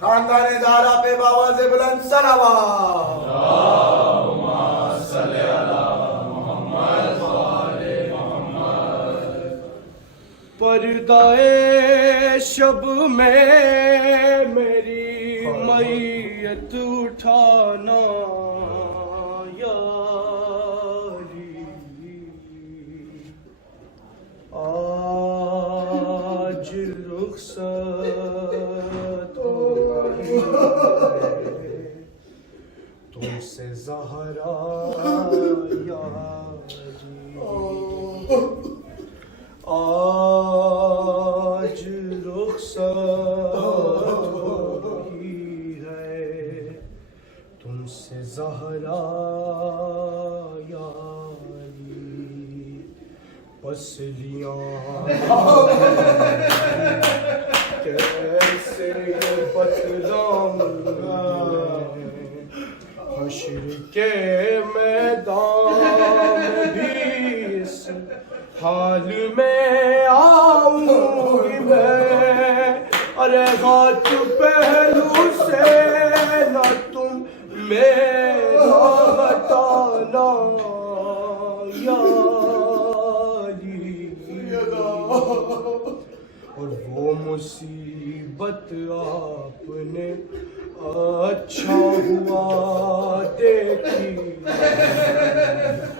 खानदाने ज़हरा पे बाबा से बुलंद सलावा। पर्दाए शब में मेरी मैयत उठाना यारी, आज रुखसत तुमसे ज़हरा यारी, आज रुखसत हुई है तुमसे ज़हरा यारी, पसलियाँ कैसे बतलाऊं, हश्र के मैदान भी इस हाल में आऊंगी मैं। अरे हाथ पहलू से न तुम मेरा हटाना यारी, और वो मुसीबत आपने अच्छा हुआ देखी।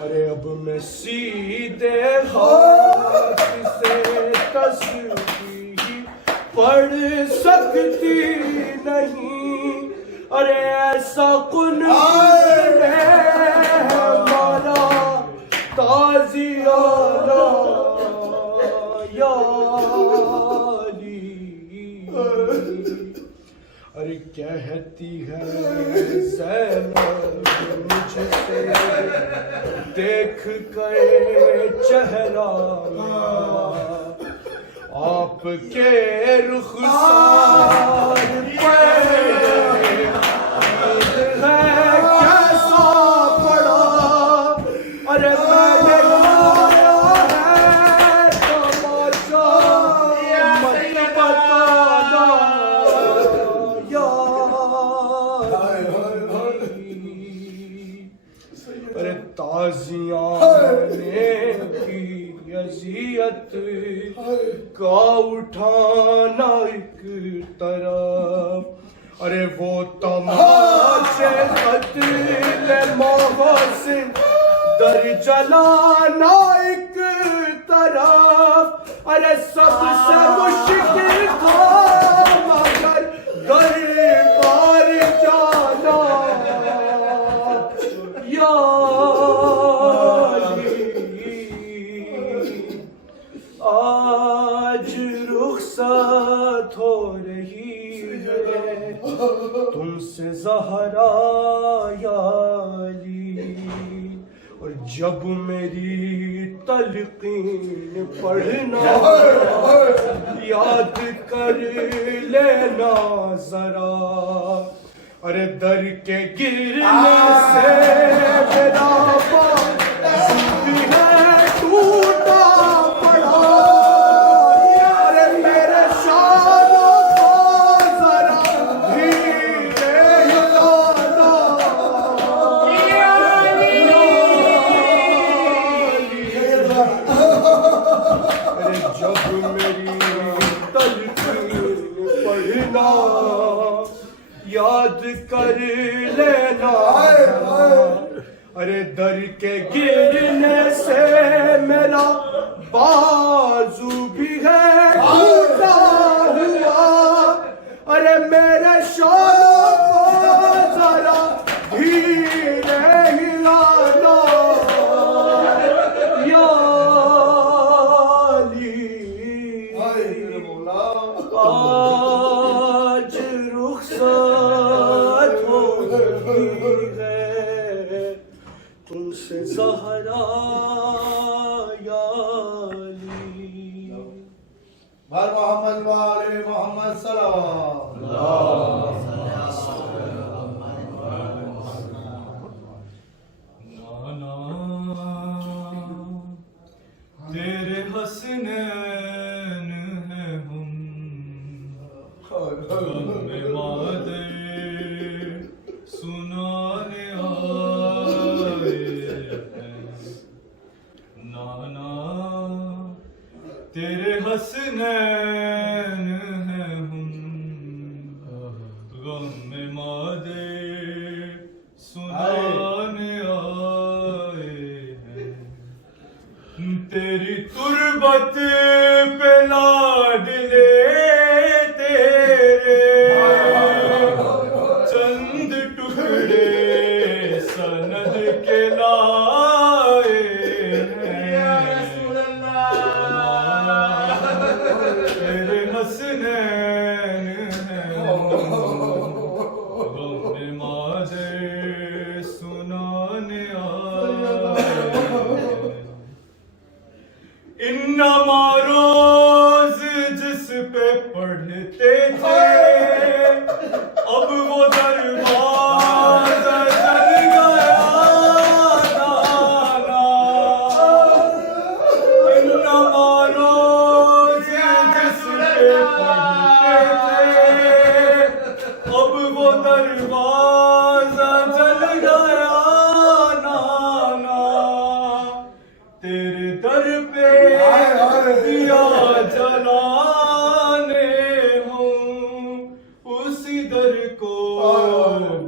अरे अब मैं सीधे हाथ से तस्बीह पढ़ सकती नहीं। अरे ऐसा कुन है हमारा ताज़ियाना यारी, अरे कहती है ज़ैनब मुझसे देख कर चेहरा आपके रुखसार पे है कैसा पड़ा। अरे मैंने गाया है तमाशा मत बताना यारी, अरे ताज़ियाँ ने की अज़ियत का उठाना एक तरफ, अरे वो तमाशे कत्ल मोहसिन दर जलाना एक तरफ। अरे सबसे मुश्किल था मगर दरबार जाना यारी, आज रुखसत हो रही है तुमसे ज़हरा यारी, और जब मेरी तलकीन पढ़ना याद कर लेना जरा। अरे दर के गिरने से मेरा बाज़ुक है टूटा पड़ा। अरे मेरे शानों को जरा धीरे हिलाना अरे जब मेरी तलकीन पढ़ना याद कर लेना। अरे दर के गिरने से मेरा बाजू भी है टूटा हुआ। अरे मेरे शानों को जरा धीरे हिलाना यारी, आज रुखसत हो रही है तुमसे ज़हरा यारी। बर मोहम्मद वाले मोहम्मद सल्लल्लाहु हसनैन हैं हम गम में मादे सुनाने आए हैं तेरी तुरबत पे लाडले तेरे चंद टुकड़े सनद के लाए तेरे हसनैन हैं गम मादे सुनाने आए इन्नमा रोज जिस पे पढ़ते थे अब वो दरवाजा जल गया नाना इन्नमा रोज जिस पे पढ़ते थे अब वो दरवाजा जल गया नाना तेरे दर पे दिया जलाने हूँ उसी दर को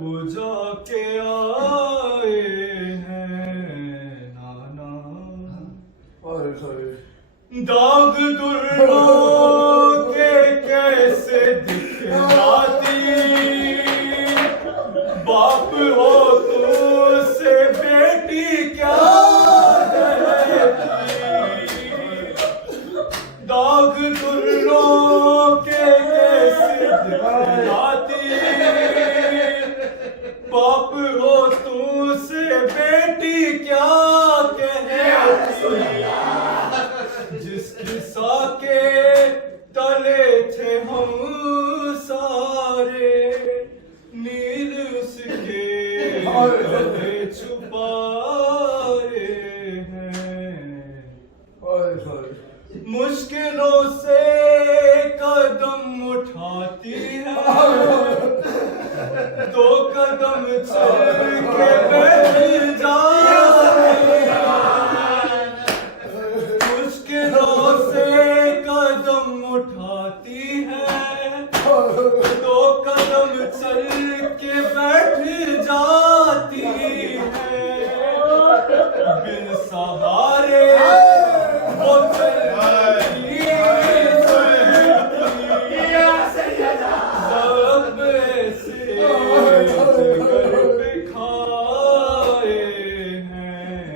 बुझा के आए हैं नाना दाग दुर्रों के कैसे दिखलाती बाप हो तो से बेटी क्या दाग दुर्रों के कैसे दिखलाती बाप हो तू से बेटी क्या कहती जिसकी साके तले थे हम सारे नील उसके गले छुपाए हैं मुश्किलों से कदम उठाती है दो कदम चल के बैठ जाती है मुश्किलों से कदम उठाती है दो कदम चल के बैठ जाती है बिन सहारे वो चलती सब से जिगर पे खाए हैं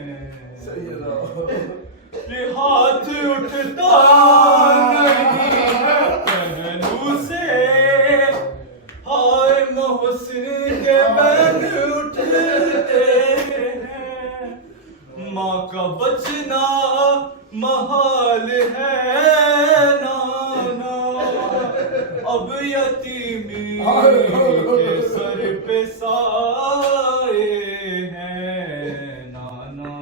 ये हाथ उठता नहीं है पहलू से हाय मोहसिन के बैन उठते हैं माँ का बचना महाल है नाना अब यतीमी के सर पे साए हैं नाना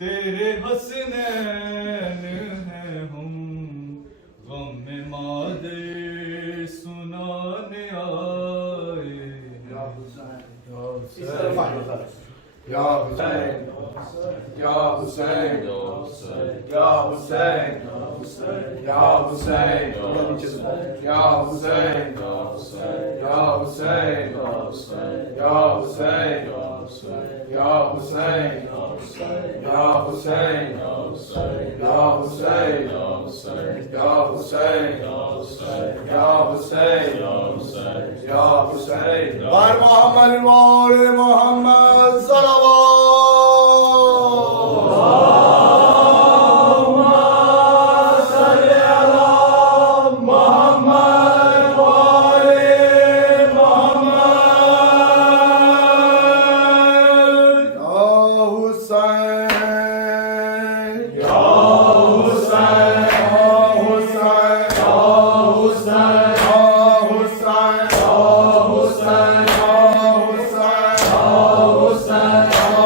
तेरे हसनैन हैं हम गम में मादे सुनाने आए Ya Hussein, Ya Hussein, Ya Hussein, Ya Hussein, Ya Hussein, Ya Hussein, Ya Hussein, Ya Hussein, Ya Hussein, Ya Hussein, Ya Hussein, Ya Hussein, Ya Hussein, Var Muhammad wa Ali Muhammad salawat. Hussein,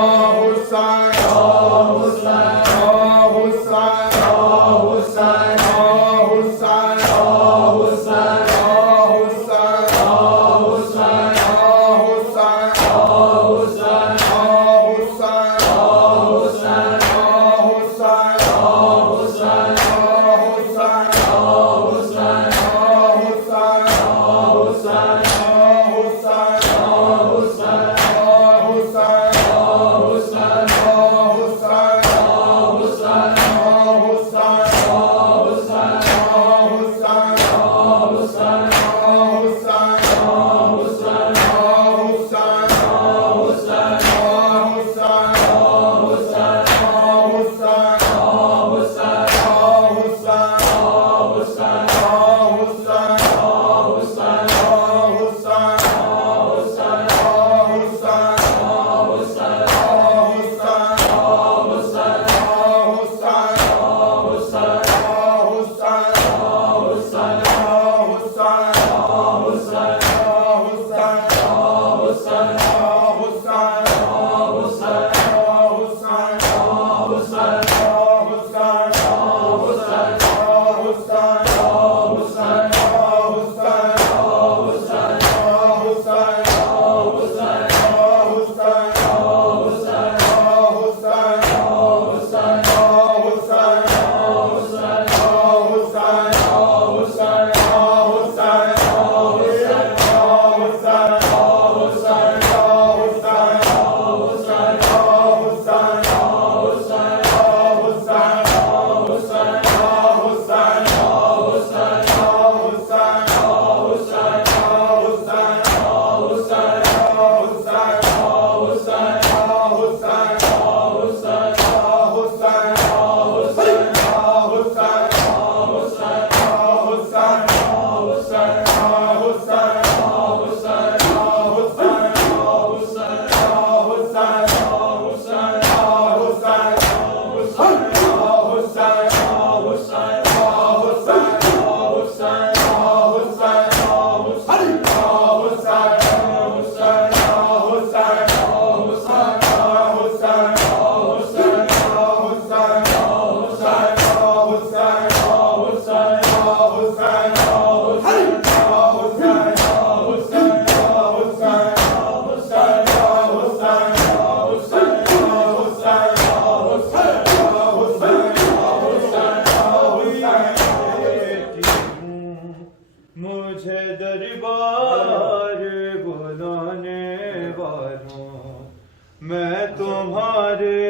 तुम्हारे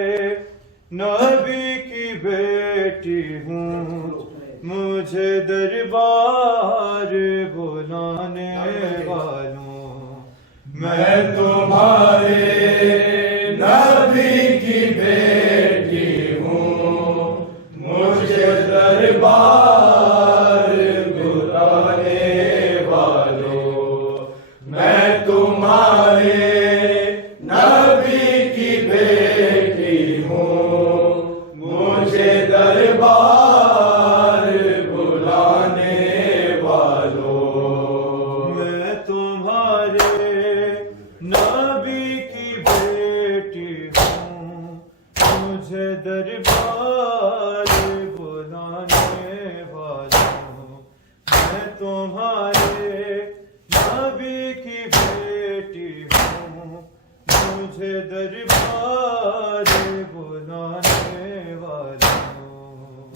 नबी की बेटी हूँ, मुझे दरबार बुलाने वालों। मैं तुम्हारे नबी की बेटी हूँ, मुझे दरबार बुलाने वालों। मैं तुम्हारे नबी की बेटी हूँ, मुझे दरबार बुलाने वालों। मैं तुम्हारे नबी की बेटी हूँ, मुझे दरबार बुलाने वालों। मैं तुम्हारे नबी की बेटी हूँ, मुझे दरबार बुलाने वालों।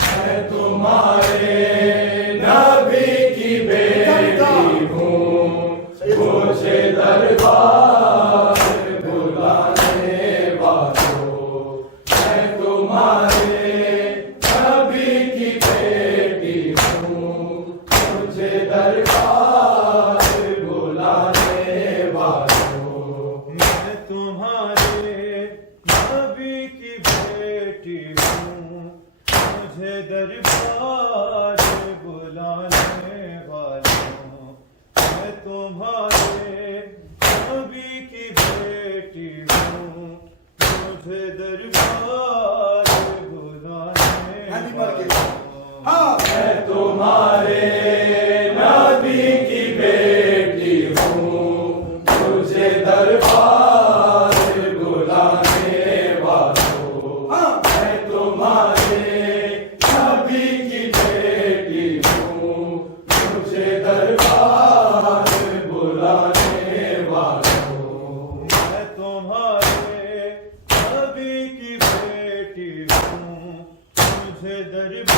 मैं तुम्हारे नबी की बेटी हूँ, मुझे दरबार बुलाने वालों। मैं तुम्हारे नबी की बेटी हूँ, मुझे दरबार बुलाने वालों। मैं तुम्हारे नबी की बेटी हूँ, मुझे दरबार बुलाने वालों। मैं तुम्हारे नबी की बेटी हूँ, मुझे दरबार बुलाने वालों। मैं तुम्हारे नबी की बेटी हूँ, मुझे दरबार बुलाने वालों। मैं तुम्हारे नबी की बेटी हूँ, मुझे दरबार बुलाने वालों। मैं तुम्हारे नबी की बेटी हूँ, मुझे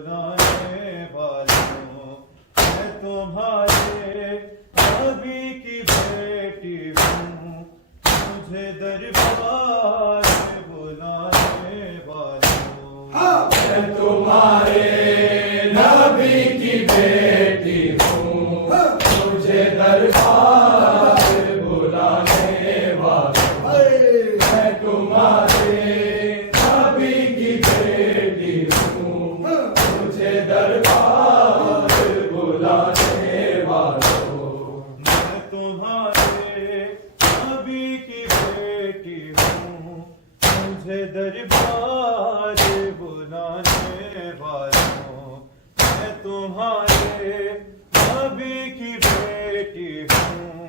दरबार बुलाने वालों। मैं तुम्हारे नबी की बेटी हूँ, मुझे दरबार बुलाने वालों। मैं तुम्हारे नबी की बेटी हूँ, मुझे दरबार बुलाने वालों। मैं तुम्हारे नबी की बेटी हूँ, मुझे दरबार बुलाने वालों। मैं तुम्हारे नबी की बेटी हूँ, मुझे दरबार बुलाने वालों। मैं तुम्हारे नबी की बेटी हूँ,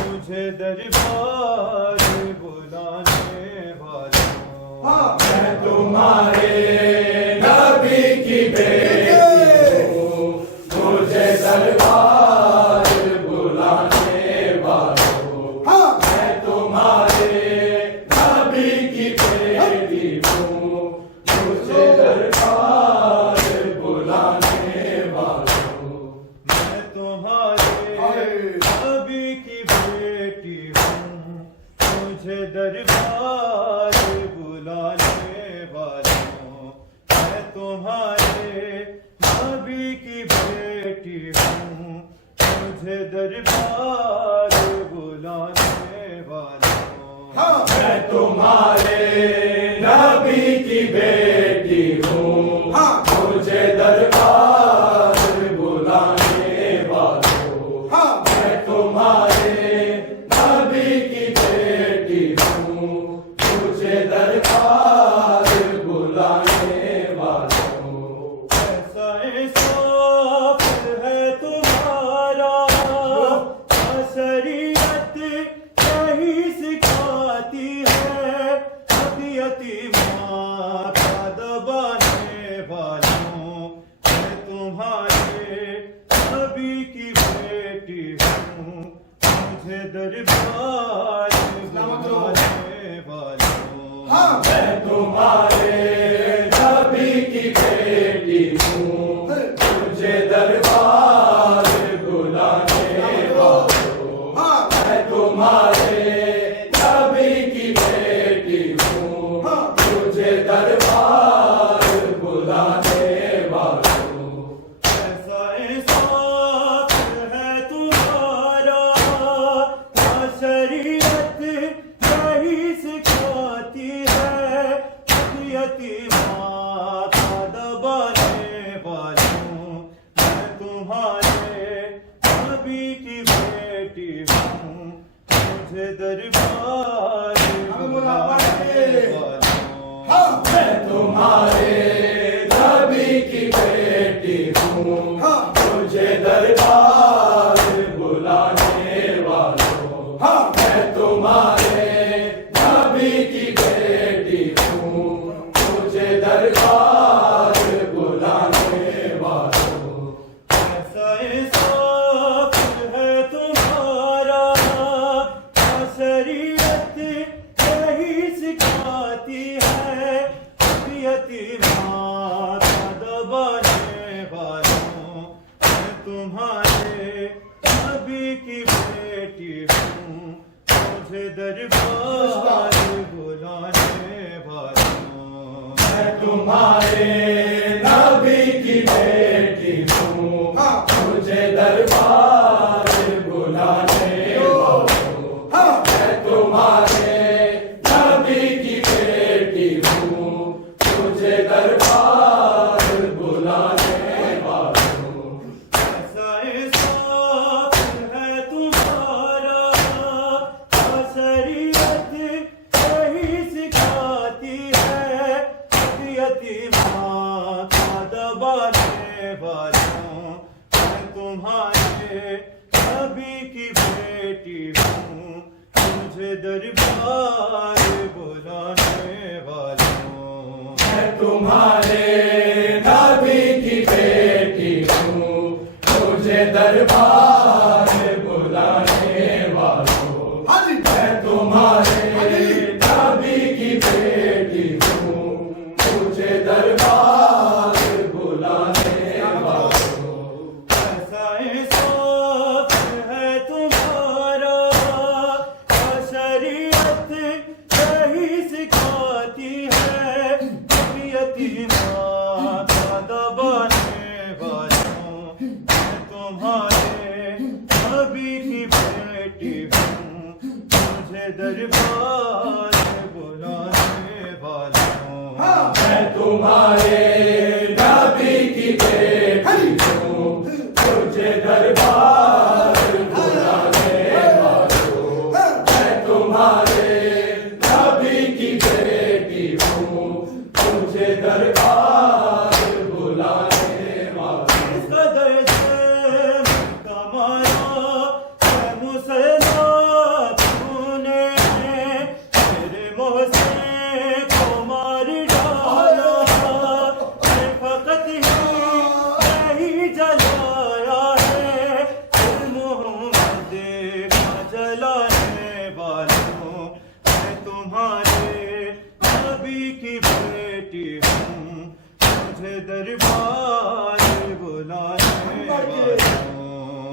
मुझे दरबार बुलाने वालों। मैं तुम्हारे नबी की बेटी हूँ, मुझे दरबार बुलाने वालों। मैं तुम्हारे नबी की बेटी हूँ, मुझे दरबार बुलाने वालों। मैं तुम्हारे नबी की बेटी हूँ, मुझे दरबार बुलाने वालों। मैं तुम्हारे नबी की बेटी हूँ, मुझे दरबार बुलाने वालों। मैं तुम्हारे नबी की बेटी हूँ, मुझे दरबार बुलाने वालों। मैं तुम्हारे नबी की बेटी हूँ, मुझे दरबार बुलाने वालों। ऐसा इंसाफ है तुम्हारा, शरीयत यही सिखाती है। यतीमां का दबाने वालों, मैं तुम्हारे नबी की बेटी हूँ, मुझे दरबार बुलाने वालों। मैं तुम्हारे नबी की बेटी हूँ, मुझे दरबार बुलाने वालों। मैं तुम्हारे नबी की सिखाती है यतीमा का दबाने वालों, मैं तुम्हारे नबी की बेटी हूँ, मुझे दरबार बुलाने वालों। मैं तुम्हारे नबी की बेटी हूँ, मुझे दरबार बुलाने वालों। मैं तुम्हारे नबी की बेटी हूँ, मुझे दरबार बुलाने वालों। ऐसा इंसाफ है तुम्हारा, शरीयत यही सिखाती है यतीमा का दबाने वालों। मैं तुम्हारे नबी की बेटी हूँ, मुझे दरबार बुलाने वालों। मैं तुम्हारे नबी की बेटी हूँ, मुझे दरबार बुलाने वालों। मैं तुम्हारे नबी की बेटी हूँ, मुझे दरबार बुलाने वालों। ऐसा इंसाफ है तुम्हारा, शरीयत यही सिखाती है यतीमा का दबाने वालों। मैं तुम्हारे नबी की बेटी हूँ, मुझे दरबार बुलाने वालों। मैं तुम्हारे नबी की बेटी हूँ, मुझे दरबार बुलाने वालों। मैं तुम्हारे नबी की बेटी हूँ, मुझे दरबार बुलाने वालों। इस कदर से कमाया है मुसलमान तूने, मेरे मोह से को मार डाला। मैं फकत ही जलाया है मोहम्मद का जलाने वालों। मैं तुम्हारे नबी की बेटी हूँ, मुझे दरबार बुलाने वालों।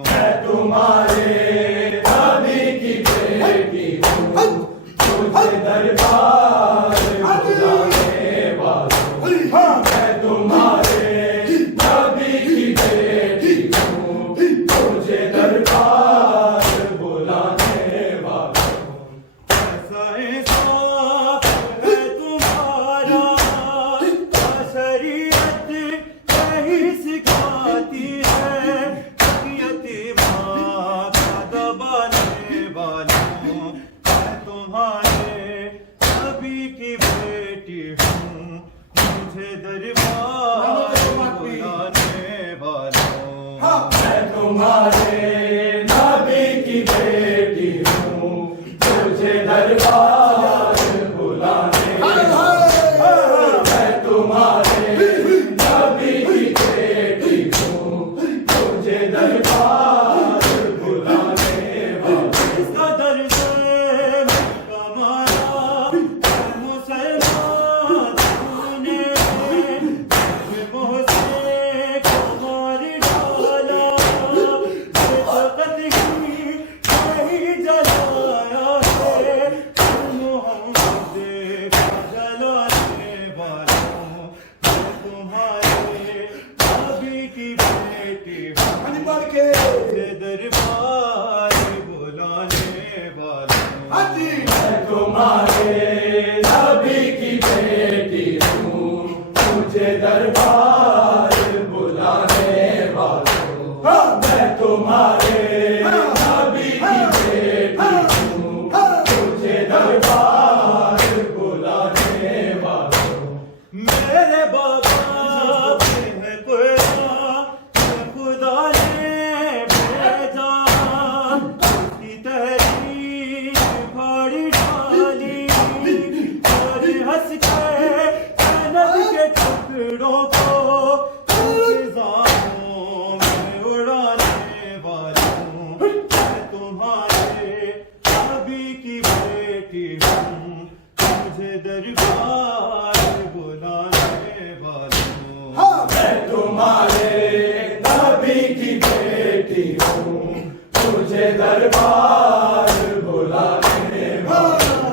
मैं तुम्हारे नबी की बेटी हूँ, मुझे दरबार बुलाने वालों। मैं तुम्हारे नबी की बेटी हूँ, मुझे दरबार बुलाने वालों। ऐसा इंसाफ है तुम्हारा, शरीयत यही सिखाती है यतीमा का दबाने वालों। मैं तुम्हारे नबी की बेटी हूँ, मुझे दरबार बुलाने वालों। मैं तुम्हारे नबी की बेटी हूँ, मुझे दरबार बुलाने वालों। मैं तुम्हारे नबी की बेटी हूँ, मुझे दरबार बुलाने वालों। इसका दर्द कमाया है मुसलमान तूने, मेरे मोह से को मार डाला। मैं फकत ही जलाया है मोहम्मद का जलाने वालों। मैं तुम्हारे नबी की बेटी हूँ, मुझे दरबार बुलाने वालों। मैं तुम्हारे नबी की बेटी हूँ, मुझे दरबार बुलाने वालों। मैं तुम्हारे नबी की बेटी हूँ, मुझे दरबार बुलाने वालों। मेरे बाबा है कुरान, खुदा ने भेजा, उसकी तहरीर फाड़ी डाली। मुझे दरबार बुलाने वालों। मैं तुम्हारे नबी की बेटी हूँ, मुझे दरबार बुलाने वालों।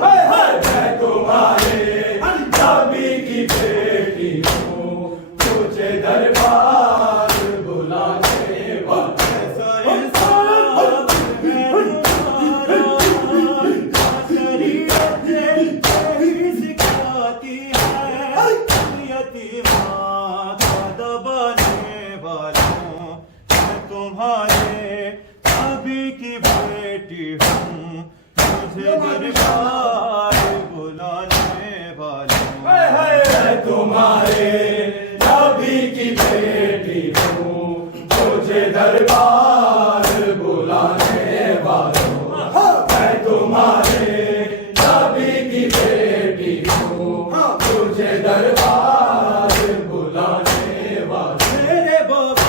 मैं तुम्हारे नबी की बेटी हूँ, मुझे दरबार बुलाने वालों। तुम्हारे नबी की बेटी हूँ, मुझे दरबार बुलाने वालों। मैं तुम्हारे नबी की बेटी हूँ, मुझे दरबार बुलाने वालों। मैं तुम्हारे नबी की बेटी हूँ, मुझे दरबार बुलाने वालों। मेरे बाबा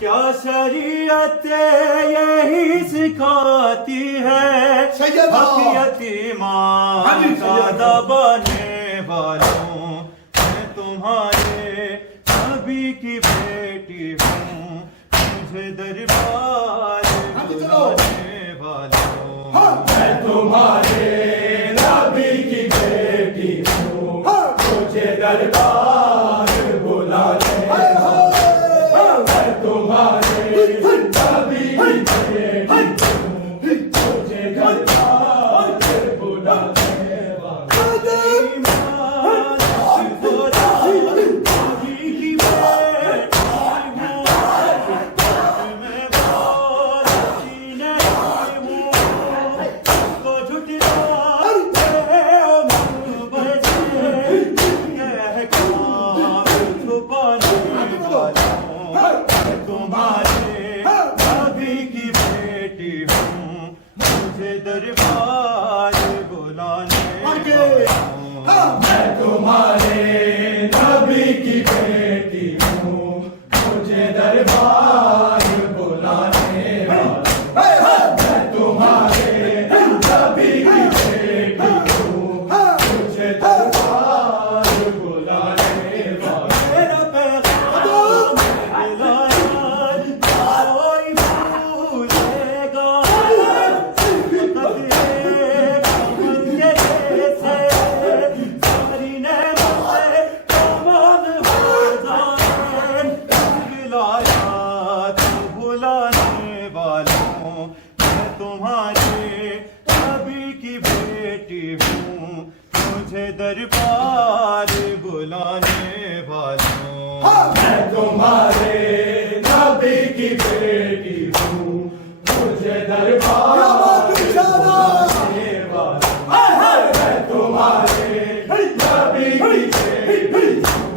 क्या शरीयत यही सिखाती है हक यतीमान का दबाने वालों। मैं तुम्हारे नबी की बेटी हूँ, मुझे दरबार बुलाने वालों। मैं तुम्हारे नबी की बेटी हूँ, मुझे दरबार बुलाने वालों। मैं तुम्हारे नबी की बेटी हूँ, मुझे दरबार बुलाने वालों। दरबार बुलाने मैं तुम्हारे नबी की बेटी हूँ, मुझे दरबार बुलाने वालों। मैं तुम्हारे नबी की बेटी हूँ, मुझे दरबार बुलाने वालों। मेरा पैगाम कोई भूलेगा मुझे दरबार बुलाने वालों। मैं तुम्हारे नबी की बेटी हूँ, मुझे दरबार बुलाने वालों। मैं तुम्हारे नबी की बेटी हूँ,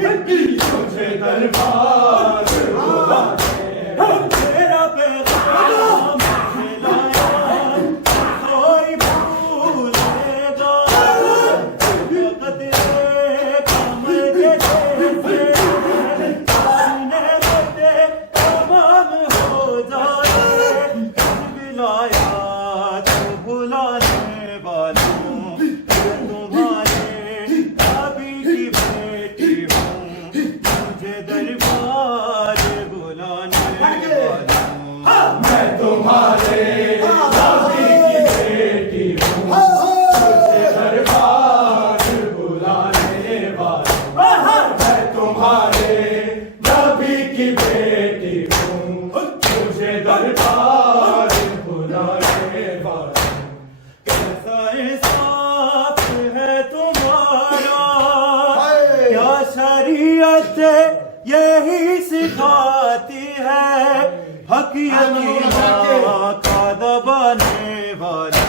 शरीयत यही सिखाती है हक यतीमा का दबाने वाला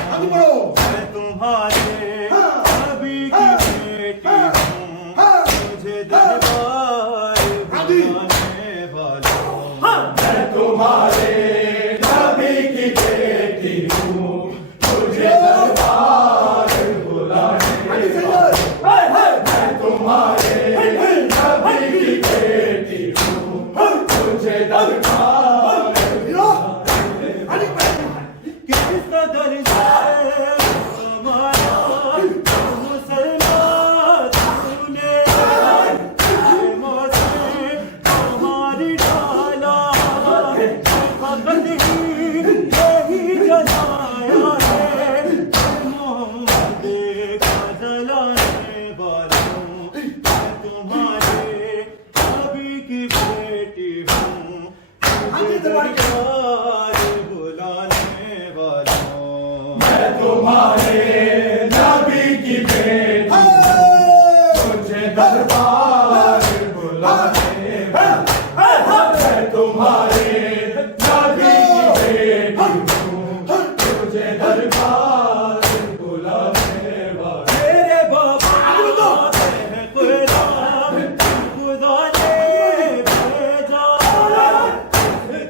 मैं तुम्हारे नबी की बेटी हूँ मुझे दरबार बुलाने वाला मैं तुम्हारे नबी की बेटी हूँ मुझे दरबार बुलाने वाला मैं तुम्हारे नबी की बेटी हूँ मुझे दरबार किस कदर से हमारा मुसलमान तूने मौसे हमारी डाला फकत ही यही जलाया है मोहम्मद का जलाने वाला हूँ मैं तुम्हारे नबी की बेटी हूँ मुझे दरबार बुलाने वाला हूँ मैं तुम्हारे नबी की बेटी मुझे दरबार बुलाने वाला मैं तुम्हारे नबी की बेटी हूँ मुझे दरबार बुलाने वाला मेरे बाबा हैं गुलाम खुदा ने भेजा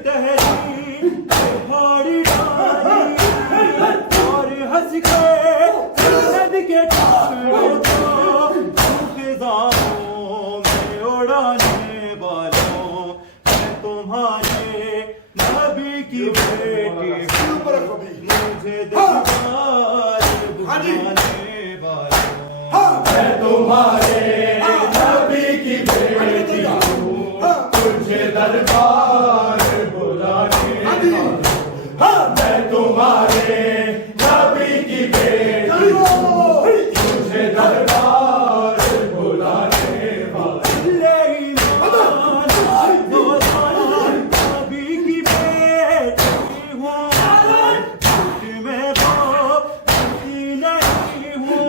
तहरी पहाड़ी डाली और हंस के सरहद के टुकड़ों को फिजाओं में उड़ाने वाला हूँ मैं तुम्हारे नबी की बेटी हूँ मुझे दरबार बुलाने वाला हूँ मैं तुम्हारे नबी की बेटी हूँ मुझे दरबार बुलाने वाला मैं तुम्हारे नबी की बेटी हूँ मुझे दरबार बुलाने वाला नबी की बेटी हूँ मैं नहीं हूँ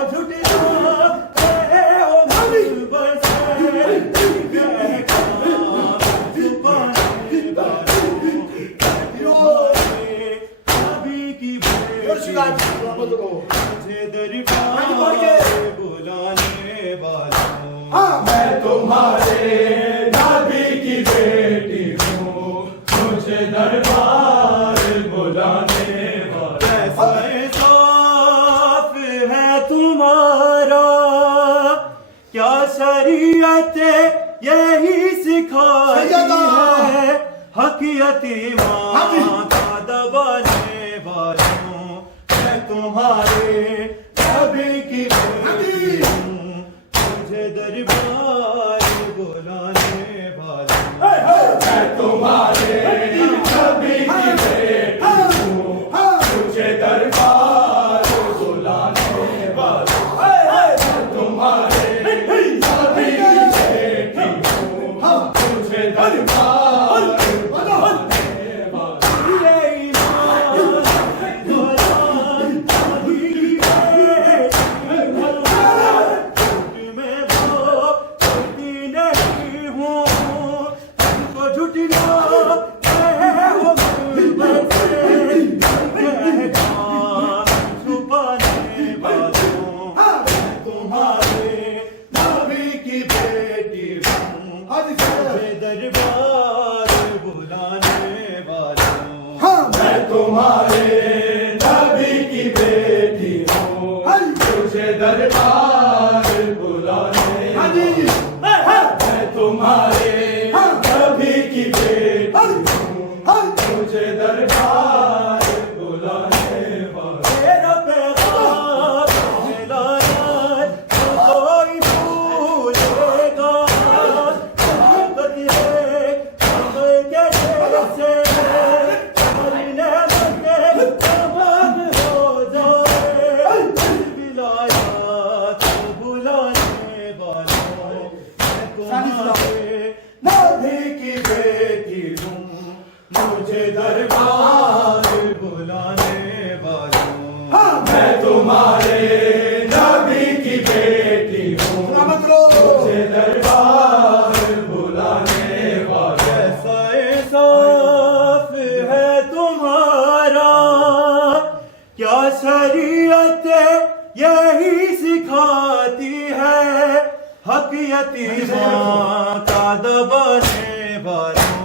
झूठ मुझे दरबार बुलाने वाला हूँ मैं तुम्हारे नबी की बेटी हूँ मुझे दरबार बुलाने वाला साफ है तुम्हारा क्या शरीयत यही सिखाती है हक यतीमा का दबाने वाला हूँ मैं तुम्हारे नबी की बेटी हूँ मुझे दरबार बुलाने वाला हूँ मैं तुम्हारे नबी की बेटी हूँ मुझे दरबार बुलाने वाला मैं तुम्हारे नबी की बेटी हूँ मुझे दरबार बुलाने वाला दरबार बुलाने वाला हूँ मैं तुम्हारे नबी की बेटी हूँ मुझे दरबार बुलाने मैं तुम्हारे नबी की बेटी हूँ मुझे दरबार बुलाने वाला तेरा पैगाम मिलाना कोई भूलेगा मोहब्बत है समय के जैसे चलने लगे तमाम हो जाए बिलाया तो बुलाने वाला मैं तुम्हारे नबी की बेटी हूँ मुझे दरबार बुलाने वाला हूँ मैं तुम्हारे नबी की बेटी हूँ बोलो तुझे दरबार बुलाने वाले। कैसा इंसाफ है तुम्हारा, क्या शरीयत यही सिखाती है, हक यतीमा का दबाने वालों